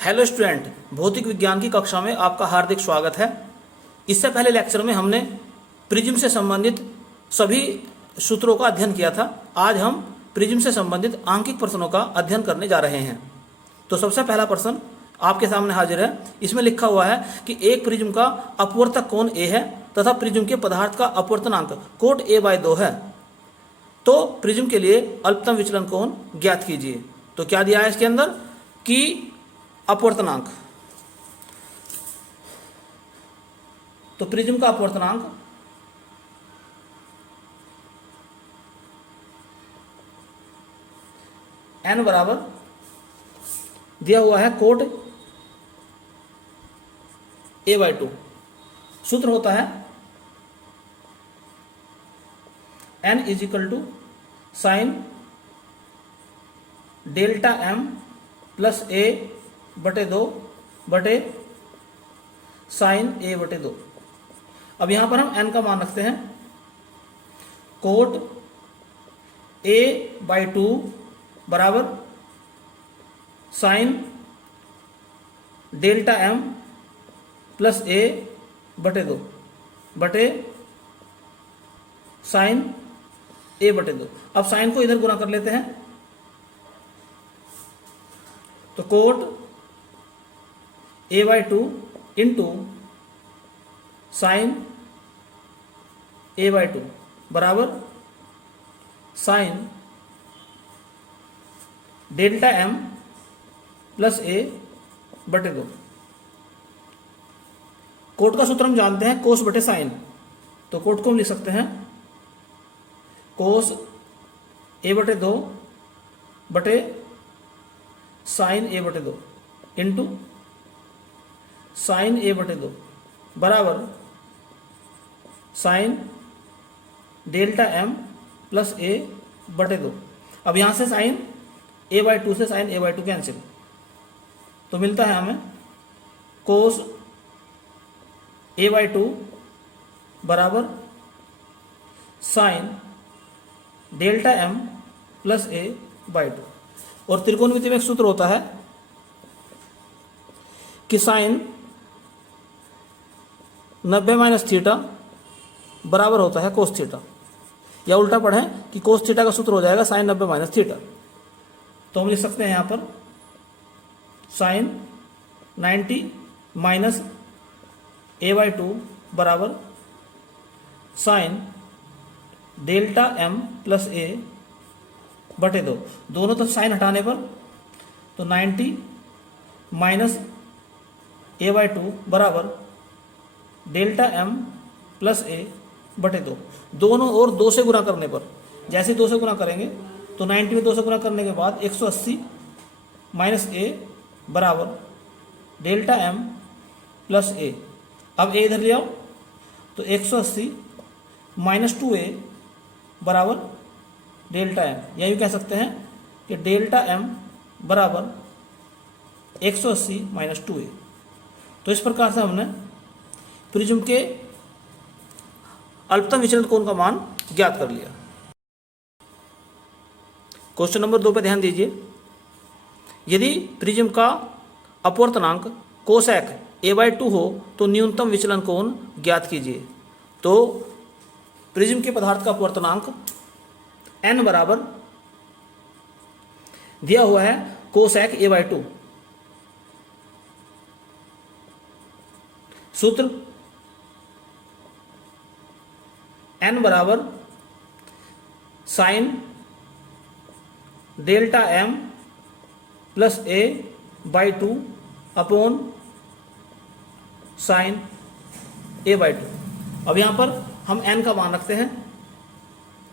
Hello student, भौतिक विज्ञान की कक्षा में आपका हार्दिक स्वागत है। इससे पहले लेक्चर में हमने प्रिज्म से संबंधित सभी सूत्रों का अध्ययन किया था। आज हम प्रिज्म से संबंधित आंकिक प्रश्नों का अध्ययन करने जा रहे हैं। तो सबसे पहला प्रश्न आपके सामने हाजिर है। इसमें लिखा हुआ है कि एक प्रिज्म का अपवर्तक कोण ए है तथा प्रिज्म के पदार्थ का अपवर्तनांक कोट a/2 है, तो प्रिज्म के लिए अल्पतम विचलन कोण ज्ञात कीजिए। तो क्या दिया है इसके अंदर कि अपवर्तनांक, तो प्रिज्म का अपवर्तनांक n बराबर दिया हुआ है कोट a/2। सूत्र होता है n = sign delta m plus a/2 बटे साइन a/2। अब यहां पर हम n का मान रखते हैं। कोट a/2 बराबर sine delta m plus a/2 बटे साइन a/2। अब साइन को इधर गुणा कर लेते हैं, तो coat a/2 into sine a/2 बराबर sine delta m plus a/2। Cot का सूत्र हम जानते हैं कोस बटे साइन, तो कोट को हम लिख सकते हैं कोस a/2 बटे sign a/2 into sine a/2 बराबर sine delta m plus a/2। अब यहाँ से साइन a/2 से साइन a/2 कैंसिल, तो मिलता है हमें कोस a/2 बराबर sine delta m plus a/2। और त्रिकोणमिति में एक सूत्र होता है कि साइन 90 माइनस थीटा बराबर होता है कोस थीटा, या उल्टा पढ़ें कि कोस थीटा का सूत्र हो जाएगा साइन 90 माइनस थीटा। तो हम लिख सकते हैं यहाँ पर साइन 90 माइनस a/2 बराबर sine delta m plus a/2। दोनों तरफ साइन हटाने पर तो 90 माइनस a/2 बराबर डेल्टा m प्लस a/2। दोनों ओर 2 से गुणा करने पर, जैसे 2 से गुणा करेंगे तो 90 में 2 से गुणा करने के बाद 180 माइनस a बराबर डेल्टा m प्लस a। अब a इधर ले आओ, तो 180 माइनस 2a बराबर डेल्टा m, या यूँ कह सकते हैं कि डेल्टा m बराबर 180 माइनस 2a। तो इस प्रकार से हमने प्रिज्म के अल्पतम विचलन कोण का मान ज्ञात कर लिया। क्वेश्चन नंबर 2 पे ध्यान दीजिए। यदि प्रिज्म का अपवर्तनांक कोसेक a/2 हो तो न्यूनतम विचलन कोण ज्ञात कीजिए। तो प्रिज्म के पदार्थ का अपवर्तनांक n बराबर दिया हुआ है कोसेक a/2। सूत्र n बराबर sine delta m plus a/2 upon sine a/2। अब यहां पर हम n का मान रखते हैं,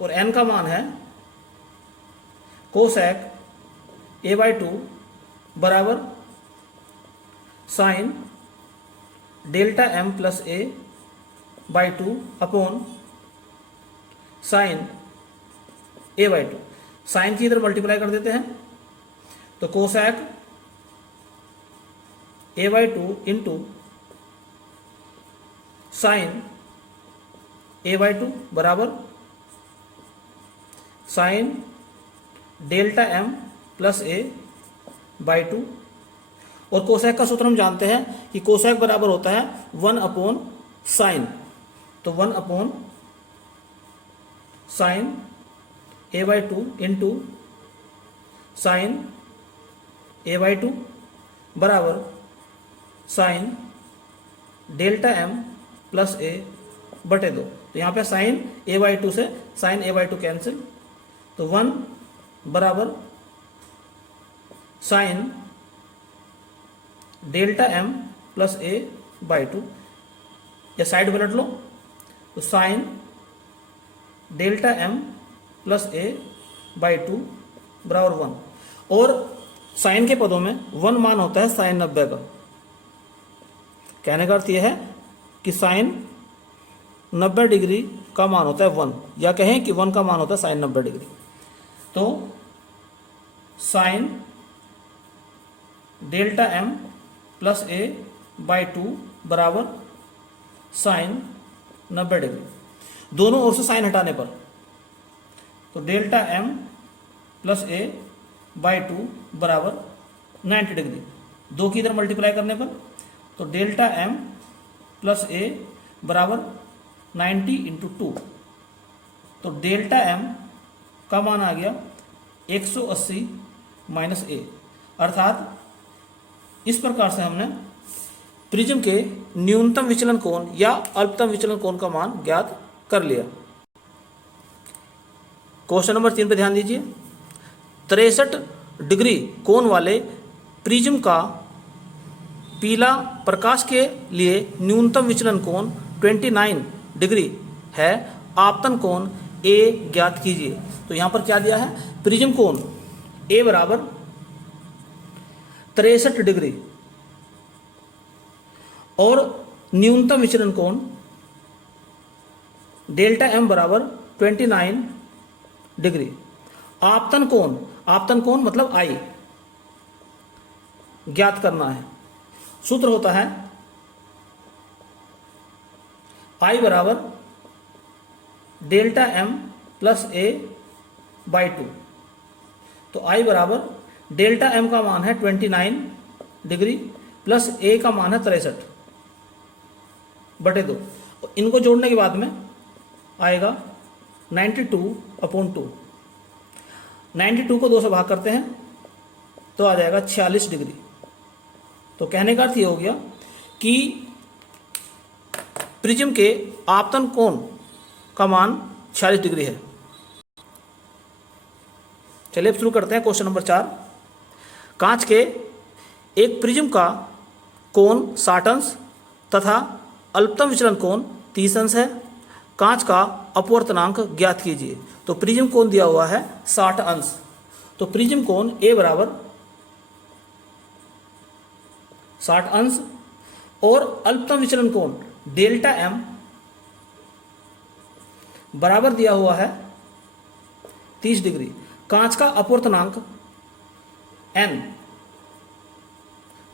और n का मान है कोसेक a/2 बराबर sine delta m plus a/2 upon sine a/2। Sine की इधर मल्टीप्लाई कर देते हैं, तो cosec a/2 into sine a/2 बराबर sine delta m plus a/2। और कोसेक का सूत्र हम जानते हैं कि कोसेक बराबर होता है 1 अपॉन साइन। तो 1 upon sine a/2 into sine a/2 बराबर sine delta m plus a बटे 2। तो यहाँ पे साइन a/2 से साइन a/2 कैंसिल, तो 1 बराबर sine delta m plus a/2, या साइड पलट लो तो sign delta m plus a/2 बराबर 1। और साइन के पदों में 1 मान होता है साइन 90 का। कहने का अर्थ यह है कि साइन 90 डिग्री का मान होता है 1, या कहें कि 1 का मान होता है साइन 90 डिग्री। तो sign delta m plus a/2 बराबर साइन 90 डिग्री। दोनों ओर से साइन हटाने पर तो डेल्टा m प्लस a/2 बराबर 90 डिग्री। 2 की इधर मल्टीप्लाई करने पर तो डेल्टा m प्लस a बराबर 90 इंटू 2। तो डेल्टा m का मान आ गया 180 माइनस a। अर्थात इस प्रकार से हमने प्रिज्म के न्यूनतम विचलन कोण या अल्पतम विचलन कोण का मान ज्ञात कर लिया। क्वेश्चन नंबर 3 पे ध्यान दीजिए। 63 डिग्री कोण वाले प्रिज्म का पीला प्रकाश के लिए न्यूनतम विचलन कोण 29 डिग्री है, आपतन कोण A ज्ञात कीजिए। तो यहाँ पर क्या दिया है, प्रिज्म कोण A बराबर 63 डिग्री और न्यूनतम विचलन कोण डेल्टा m बराबर 29 डिग्री। आपतन कोण मतलब I ज्ञात करना है। सूत्र होता है I बराबर डेल्टा m प्लस a/2। तो I बराबर डेल्टा m का मान है 29 डिग्री प्लस a का मान है 63 बटे 2। इनको जोड़ने के बाद में आएगा 92/2। 92 को 2 से भाग करते हैं तो आ जाएगा 46 डिग्री। तो कहने का अर्थ ये हो गया कि प्रिज्म के आपतन कोण का मान 46 डिग्री है। चलिए अब शुरू करते हैं क्वेश्चन नंबर 4। कांच के एक प्रिज्म का कोण 60 अंश तथा अल्पतम विचलन कोण 30 अंश है। कांच का अपवर्तनांक ज्ञात कीजिए। तो प्रिज्म कोण दिया हुआ है 60 अंश। तो प्रिज्म कोण A बराबर 60 अंश और अल्पतम विचलन कोण डेल्टा m बराबर दिया हुआ है 30 डिग्री। कांच का अपवर्तनांक n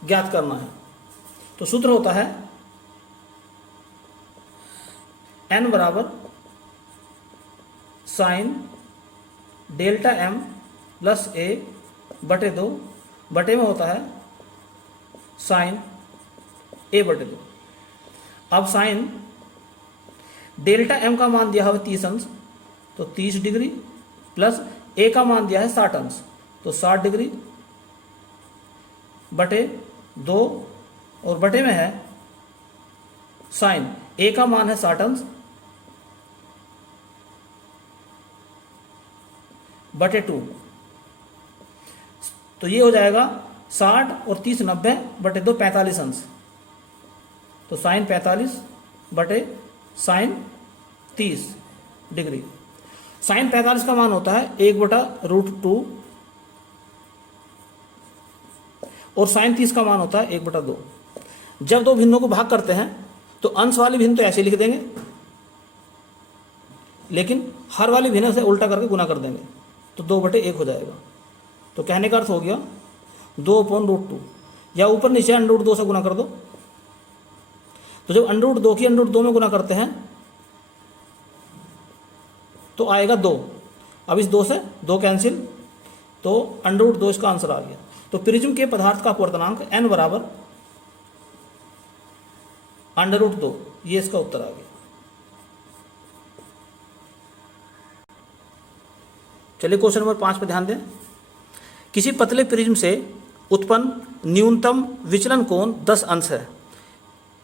ज्ञात करना है। तो सूत्र होता है n बराबर sine delta m plus a बटे 2 बटे में होता है साइन a बटे 2। अब साइन डेल्टा m का मान दिया हुआ 30 अंश, तो 30 डिग्री प्लस a का मान दिया है 60 अंश, तो 60 डिग्री बटे 2 और बटे में है साइन a का मान है 60 अंश बटे 2। तो ये हो जाएगा 60 और 30 90 बटे 2 45 अंश। तो साइन 45 बटे साइन 30 डिग्री। साइन 45 का मान होता है 1/√2 और साइन 30 का मान होता है 1/2। जब दो भिन्नों को भाग करते हैं तो अंश वाली भिन्न तो ऐसे लिख देंगे, लेकिन हर वाली भिन्न से उल्टा करके गुना कर देंगे तो 2/1 हो जाएगा। तो कहने का अर्थ हो गया 2/√2, या ऊपर नीचे √2 से गुना कर दो। तो जब √2 की √2 में गुना करते हैं तो आएगा 2। अब इस 2 से 2 कैंसिल, तो √2 इसका आंसर आ गया। तो प्रिज्म के पदार्थ का अपवर्तनांक n बराबर √2, ये इसका उत्तर आ गया। चलिए क्वेश्चन नंबर 5 पर ध्यान दें। किसी पतले प्रिज्म से उत्पन्न न्यूनतम विचलन कोण 10 अंश है,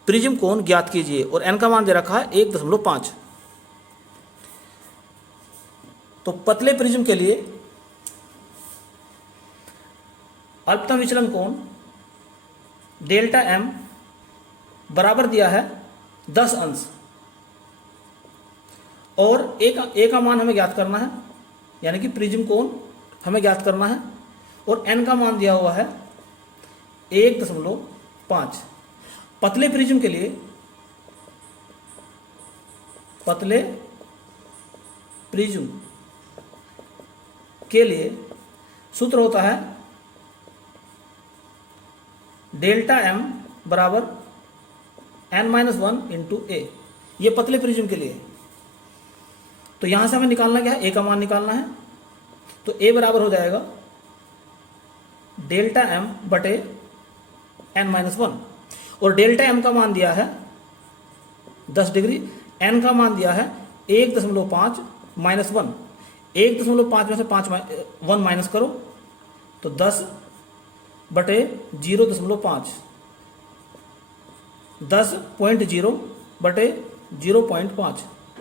प्रिज्म कोण ज्ञात कीजिए और n का मान दे रखा है 1.5। तो पतले प्रिज्म के लिए अल्पतम विचलन कोण डेल्टा m बराबर दिया है 10 अंश, और ए का मान हमें ज्ञात करना है, यानी कि प्रिज्म कोण हमें ज्ञात करना है, और n का मान दिया हुआ है 1.5। पतले प्रिज्म के लिए, पतले प्रिज्म के लिए सूत्र होता है डेल्टा m बराबर n-1 इंटू ए। ये पतले प्रिज्म के लिए। तो यहां से हमें निकालना क्या है, ए का मान निकालना है। तो ए बराबर हो जाएगा डेल्टा m बटे n-1, और डेल्टा m का मान दिया है 10 डिग्री, n का मान दिया है 1.5 माइनस 1। 1.5 में से 1 माइनस करो तो 10 बटे 0.5, 10.0 बटे 0.5,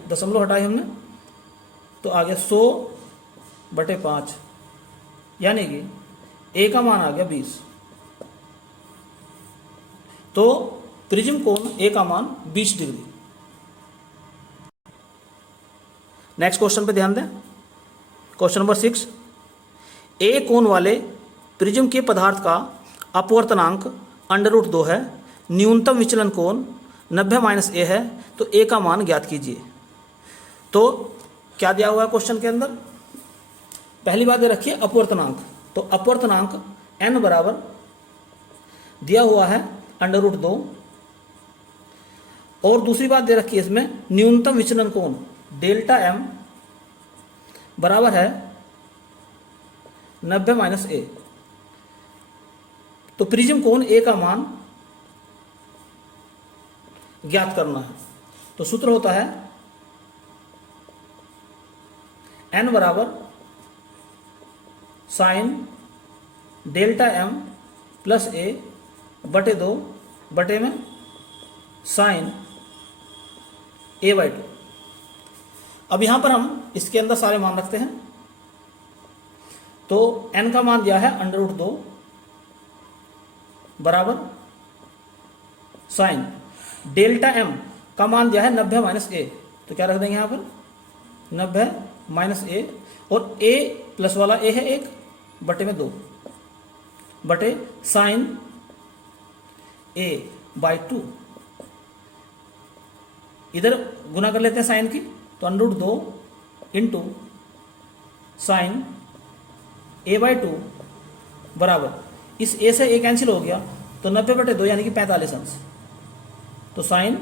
दशमलव हटाए हमने तो आ गया 100 बटे 5, यानी कि ए का मान आ गया 20। तो प्रिज्म कोण ए का मान 20 डिग्री। नेक्स्ट क्वेश्चन पे ध्यान दें। क्वेश्चन नंबर 6, ए कोण वाले प्रिज्म के पदार्थ का अपवर्तनांक √2 है, न्यूनतम विचलन कोण 90 - a है, तो a का मान ज्ञात कीजिए। तो क्या दिया हुआ है क्वेश्चन के अंदर? पहली बात ये रखिए अपवर्तनांक, तो अपवर्तनांक n बराबर दिया हुआ है √2, और दूसरी बात दे रखी है इसमें न्यूनतम विचलन कोण डेल्टा m बराबर है 90 - a। तो प्रिज्म कोण a का मान ज्ञात करना है। तो सूत्र होता है n बराबर sine delta m plus a बटे 2 बटे में साइन a/2। अब यहां पर हम इसके अंदर सारे मान रखते हैं। तो n का मान दिया है √2 बराबर साइन डेल्टा m का मान दिया है 90 - a। तो क्या रख देंगे यहां पर 90 - a, और a प्लस वाला a है 1 बटे में 2 बटे साइन a/2। इधर गुना कर लेते हैं साइन की, तो √2 इंटू साइन a/2 बराबर, इस a से a कैंसिल हो गया तो 90 बटे 2 यानी कि 45 अंश, तो साइन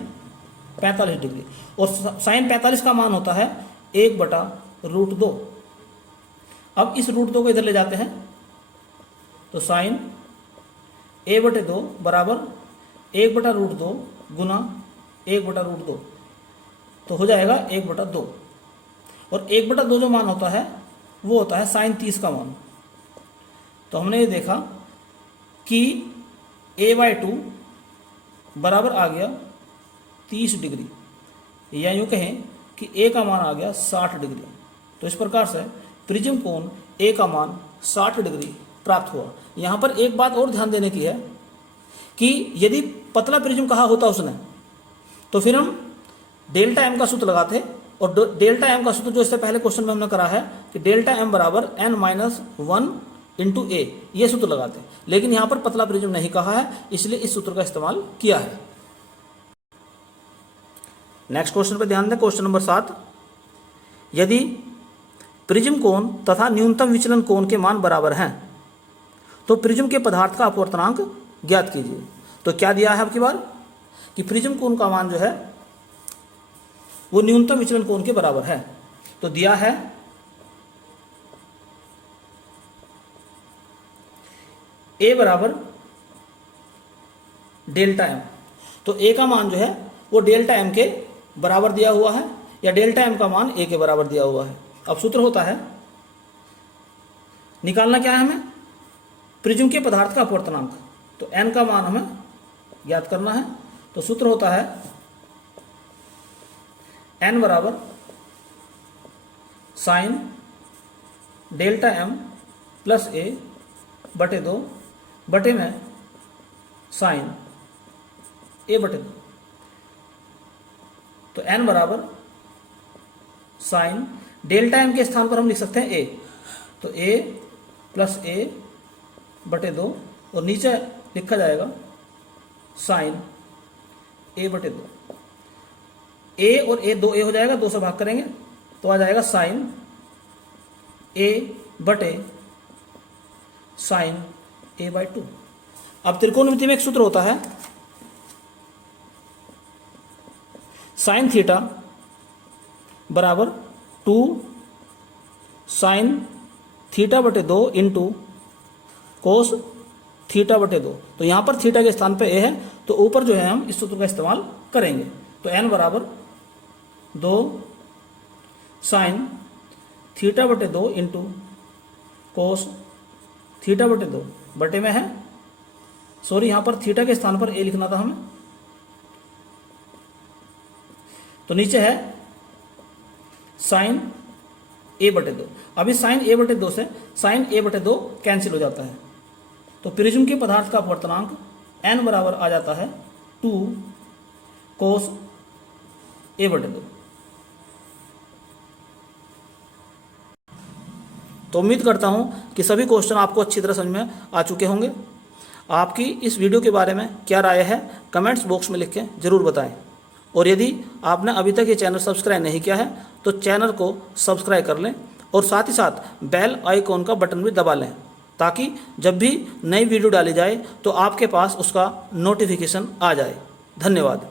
45 डिग्री। और साइन 45 का मान होता है 1/√2। अब इस √2 को इधर ले जाते हैं, तो साइन a/2 बराबर 1/√2 गुना 1/√2, तो हो जाएगा 1/2। और 1/2 जो मान होता है वो होता है साइन 30 का मान। तो हमने ये देखा कि a/2 बराबर आ गया 30 डिग्री, या यूं कहें कि a का मान आ गया 60 डिग्री। तो इस प्रकार से प्रिज्म कोण a का मान 60 डिग्री प्राप्त हुआ। यहाँ पर एक बात और ध्यान देने की है कि यदि पतला प्रिज्म कहा होता उसने, तो फिर हम डेल्टा m का सूत्र लगाते, और डेल्टा m का सूत्र जो इससे पहले क्वेश्चन में हमने करा है कि डेल्टा m बराबर n-1 इंटू a, ये सूत्र लगाते। लेकिन यहाँ पर पतला प्रिज्म नहीं कहा है, इसलिए इस सूत्र का इस्तेमाल किया है। नेक्स्ट क्वेश्चन पे ध्यान दें। क्वेश्चन नंबर 7, यदि प्रिज्म कोण तथा न्यूनतम विचलन कोण के मान बराबर हैं तो प्रिज्म के पदार्थ का अपवर्तनांक ज्ञात कीजिए। तो क्या दिया है अब की बार कि प्रिज्म कोण का मान जो है वो न्यूनतम विचलन कोण के बराबर है। तो दिया है ए बराबर डेल्टा एम। तो ए का मान जो है वो डेल्टा एम के बराबर दिया हुआ है या डेल्टा एम का मान ए के बराबर दिया हुआ है। अब सूत्र होता है, निकालना क्या है हमें, प्रिज्म के पदार्थ का अपवर्तनांक। तो एन का मान हमें ज्ञात करना है। तो सूत्र होता है एन बराबर साइन डेल्टा एम प्लस ए बटे 2 बटे में साइन ए बटे 2। तो एन बराबर साइन डेल्टा एम के स्थान पर हम लिख सकते हैं ए, तो ए प्लस ए बटे 2 और नीचे लिखा जाएगा साइन ए बटे 2। ए और ए 2 ए हो जाएगा, 2 से भाग करेंगे तो आ जाएगा साइन ए बटे साइन ए बाई 2। अब त्रिकोणमिति में एक सूत्र होता है, साइन थीटा बराबर 2 साइन थीटा बटे 2 इंटू कोस थीटा बटे 2। तो यहाँ पर थीटा के स्थान पे ए है, तो ऊपर जो है हम इस सूत्र का इस्तेमाल करेंगे। तो एन बराबर 2 साइन थीटा बटे 2 इंटू कोस थीटा बटे 2 बटे में है, सॉरी यहाँ पर थीटा के स्थान पर ए लिखना था हमें, तो नीचे है साइन ए बटे 2। अभी साइन ए बटे 2 से साइन ए बटे 2 कैंसिल हो जाता है, तो प्रिज्म के पदार्थ का अपवर्तनांक एन बराबर आ जाता है 2 कोस ए बटे 2। तो उम्मीद करता हूं कि सभी क्वेश्चन आपको अच्छी तरह समझ में आ चुके होंगे। आपकी इस वीडियो के बारे में क्या राय है कमेंट्स बॉक्स में लिख के ज़रूर बताएं। और यदि आपने अभी तक ये चैनल सब्सक्राइब नहीं किया है तो चैनल को सब्सक्राइब कर लें और साथ ही साथ बेल आइकॉन का बटन भी दबा लें, ताकि जब भी नई वीडियो डाली जाए तो आपके पास उसका नोटिफिकेशन आ जाए। धन्यवाद।